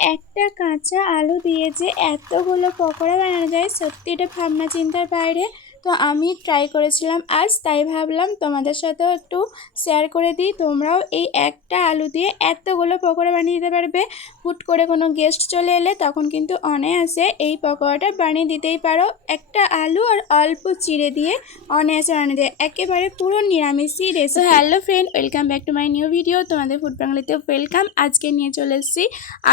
একটা কাঁচা আলু দিয়ে যে এতগুলো পকোড়া বানানো যায় সত্যি এটা ভাবনা চিন্তার বাইরে। তো আমি ট্রাই করেছিলাম আজ, তাই ভাবলাম তোমাদের সাথেও একটু শেয়ার করে দিই। তোমরাও এই একটা আলু দিয়ে এতগুলো পকোড়া বানিয়ে দিতে পারবে। হুট করে কোনো গেস্ট চলে এলে তখন কিন্তু অনায়াসে এই পকোড়াটা বানিয়ে দিতেই পারো। একটা আলু আর অল্প চিড়ে দিয়ে অনায়াসে বানিয়ে দেয় একেবারে পুরো নিরামিষই recipe hello friend welcome back to my new video তোমাদের ফুড বাংলাতে ওয়েলকাম আজকে নিয়ে চলে এসেছি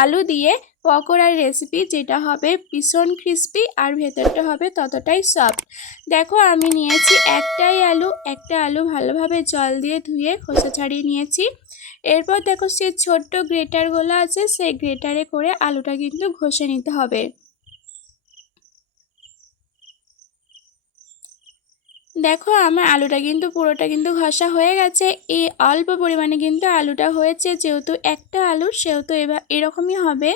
আলু দিয়ে পকোড়ার রেসিপি যেটা হবে ভীষণ ক্রিস্পি আর ভেতরটা হবে ততটাই সফট দেখো আমি নিয়েছি একটাই আলু, একটা আলু ভালোভাবে জল দিয়ে ধুয়ে খোসা ছাড়িয়ে নিয়েছি। এরপর দেখো সে ছোট্ট গ্রেটারগুলো আছে, সেই গ্রেটারে করে আলুটা কিন্তু ঘষে নিতে হবে। দেখো আমার আলুটা কিন্তু পুরোটা কিন্তু ঘষা হয়ে গেছে। এই অল্প পরিমাণে কিন্তু আলুটা হয়েছে, যেহেতু একটা আলু সেহেতু এবার এরকমই হবে।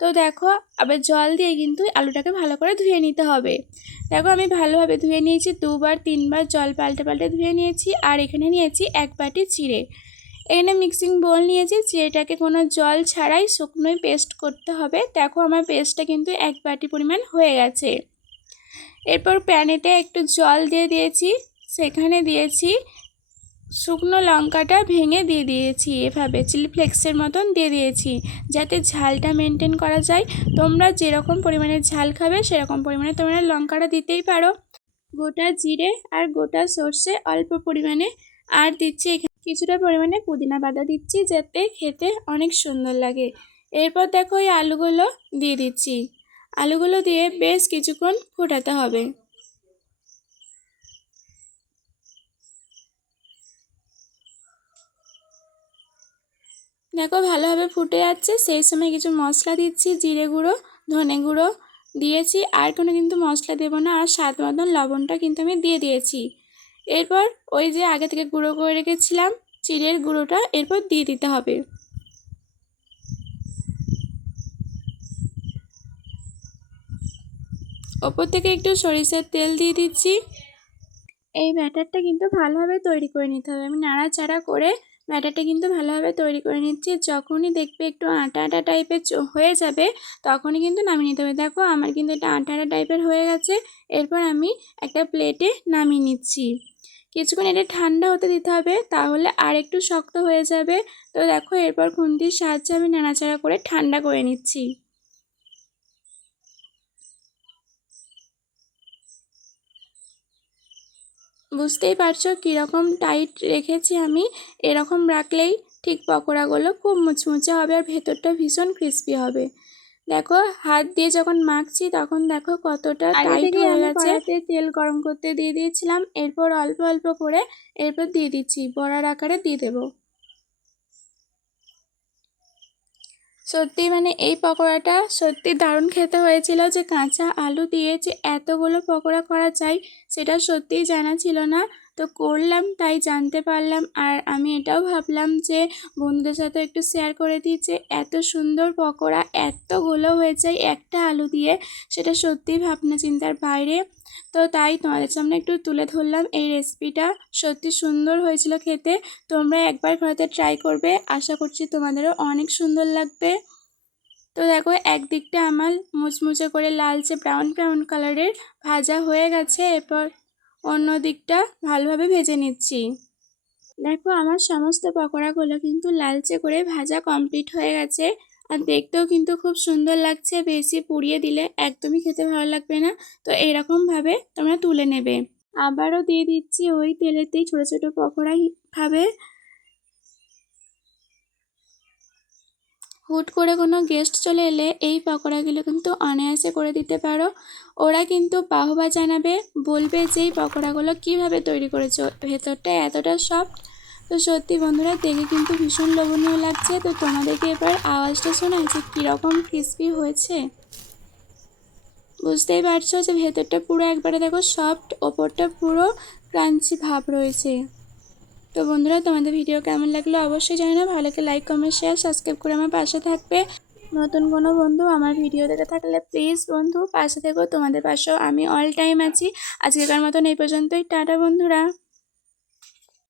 তো দেখো, আবার জল দিয়ে কিন্তু আলুটাকে ভালো করে ধুয়ে নিতে হবে। দেখো, আমি ভালোভাবে ধুয়ে নিয়েছি, দুবার, তিনবার জল পাল্টে পাল্টে ধুয়ে নিয়েছি, আর এখানে নিয়েছি এক বাটি চিড়ে। এখানে মিক্সিং বোল নিয়েছি, চিড়েটাকে কোনো জল ছাড়াই শুকনোই পেস্ট করতে হবে। দেখো, আমার পেস্টটা কিন্তু এক বাটি পরিমাণ হয়ে গেছে। এরপর প্যানেতে একটু জল দিয়ে দিয়েছি, সেখানে দিয়েছি শুকনো লঙ্কাটা ভেঙে দিয়ে দিয়েছি, এভাবে চিলি ফ্লেক্সের মতন দিয়ে দিয়েছি, যাতে ঝালটা মেনটেন করা যায়। তোমরা যেরকম পরিমাণে ঝাল খাবে, সেরকম পরিমাণে তোমরা লঙ্কাটা দিতেই পারো। গোটা জিরে আর গোটা সর্ষে অল্প পরিমাণে আর দিচ্ছি এখানে। কিছুটা পরিমাণে পুদিনা বাদা দিচ্ছি, যাতে খেতে অনেক সুন্দর লাগে। এরপর দেখো এই আলুগুলো দিয়ে দিচ্ছি। আলুগুলো দিয়ে বেশ কিছুক্ষণ ফোটাতে হবে। দেখো ভালোভাবে ফুটে যাচ্ছে, সেই সময় কিছু মশলা দিচ্ছি, জিরে গুঁড়ো, ধনে গুঁড়ো দিয়েছি, আর কোনো কিন্তু মশলা দেবো না, আর স্বাদ মতন লবণটা কিন্তু আমি দিয়ে দিয়েছি। এরপর ওই যে আগে থেকে গুঁড়ো করে রেখেছিলাম, চিড়ের গুঁড়োটা এরপর দিয়ে দিতে হবে। ওপর থেকে একটু সরিষার তেল দিয়ে দিচ্ছি। এই ব্যাটারটা কিন্তু ভালোভাবে তৈরি করে নিতে হবে। আমি নাড়াচাড়া করে ব্যাটারটা কিন্তু ভালোভাবে তৈরি করে নিচ্ছি। যখনই দেখবে একটু আটা আটা টাইপের হয়ে যাবে, তখনই কিন্তু নামিয়ে নিতে হবে। দেখো, আমার কিন্তু এটা আটা আটা টাইপের হয়ে গেছে। এরপর আমি একটা প্লেটে নামিয়ে নিচ্ছি। কিছুক্ষণ এটা ঠান্ডা হতে দিতে হবে, তাহলে আর একটু শক্ত হয়ে যাবে। তো দেখো, এরপর খুন্তির সাহায্যে আমি নাড়াচাড়া করে ঠান্ডা করে নিচ্ছি। বুঝতেই পারছ কীরকম টাইট রেখেছি আমি। এরকম রাখলেই ঠিক পকোড়াগুলো খুব মুচমুচে হবে আর ভেতরটা ভীষণ ক্রিস্পি হবে। দেখো হাত দিয়ে যখন মাখছি তখন দেখো কতটা টাইট হয়ে গেছে। তেল গরম করতে দিয়ে দিয়েছিলাম। এরপর অল্প অল্প করে এরপর দিয়ে দিচ্ছি। বড়ার আকারে দিয়ে দেবো। সত্যি মানে এই পকোড়াটা সত্যি দারুণ খেতে হয়েছিল যে কাঁচা আলু দিয়ে যে এতগুলো পকোড়া করা যায়, সেটা সত্যিই জানা ছিল না। তো করলাম, তাই জানতে পারলাম। আর আমি এটাও ভাবলাম যে বন্ধুদের সাথে একটু শেয়ার করে দিই যে এত সুন্দর পকোড়া এতগুলো হয়ে যায় একটা আলু দিয়ে, সেটা সত্যিই ভাবনা চিন্তার বাইরে। তো তাই তোমাদের সামনে একটু তুলে ধরলাম এই রেসিপিটা সত্যি সুন্দর হয়েছিল খেতে। তোমরা একবার ঘরেতে ট্রাই করবে। আশা করছি তোমাদেরও অনেক সুন্দর লাগবে। তো দেখো, একদিকটা আমার মুচমুচে করে লালচে ব্রাউন ব্রাউন কালারের ভাজা হয়ে গেছে। এরপর অন্য দিকটা ভালোভাবে ভেজে নিচ্ছি। দেখো আমার সমস্ত পকোড়াগুলো কিন্তু লালচে করে ভাজা কমপ্লিট হয়ে গেছে। আর দেখতেও কিন্তু খুব সুন্দর লাগছে। বেশি পুড়িয়ে দিলে একদমই খেতে ভালো লাগবে না। তো এরকমভাবে তোমরা তুলে নেবে। আবারও দিয়ে দিচ্ছি ওই তেলেতেই ছোটো ছোটো পকোড়াই খাবে। হুট করে কোনো গেস্ট চলে এলে এই পকোড়াগুলো কিন্তু অনায়াসে করে দিতে পারো। ওরা কিন্তু বাহবা জানাবে, বলবে যে এই পকোড়াগুলো কীভাবে তৈরি করেছ? ভেতরটা এতটা সফট তো সত্যি বন্ধুরা, দেখে কিন্তু ভীষণ লোভনীয় লাগছে। তো তোমাদেরকে এবার আওয়াজটা শোনায় যে কীরকম ক্রিসপি হয়েছে। বুঝতেই পারছ যে ভেতরটা পুরো একবারে দেখো সফট ওপরটা পুরো ক্রাঞ্চি ভাব রয়েছে। তো বন্ধুরা, তোমাদের ভিডিও কেমন লাগল অবশ্যই জানি না ভালো লাগে লাইক কমেন্ট শেয়ার সাবস্ক্রাইব করে আমার পাশে থাকবে। নতুন কোনো বন্ধু আমার ভিডিও দেখে থাকলে প্লিজ বন্ধু, পাশে থেকো। তোমাদের পাশেও আমি অল টাইম আছি। আজকেকার মতন এই পর্যন্তই। টাটা বন্ধুরা।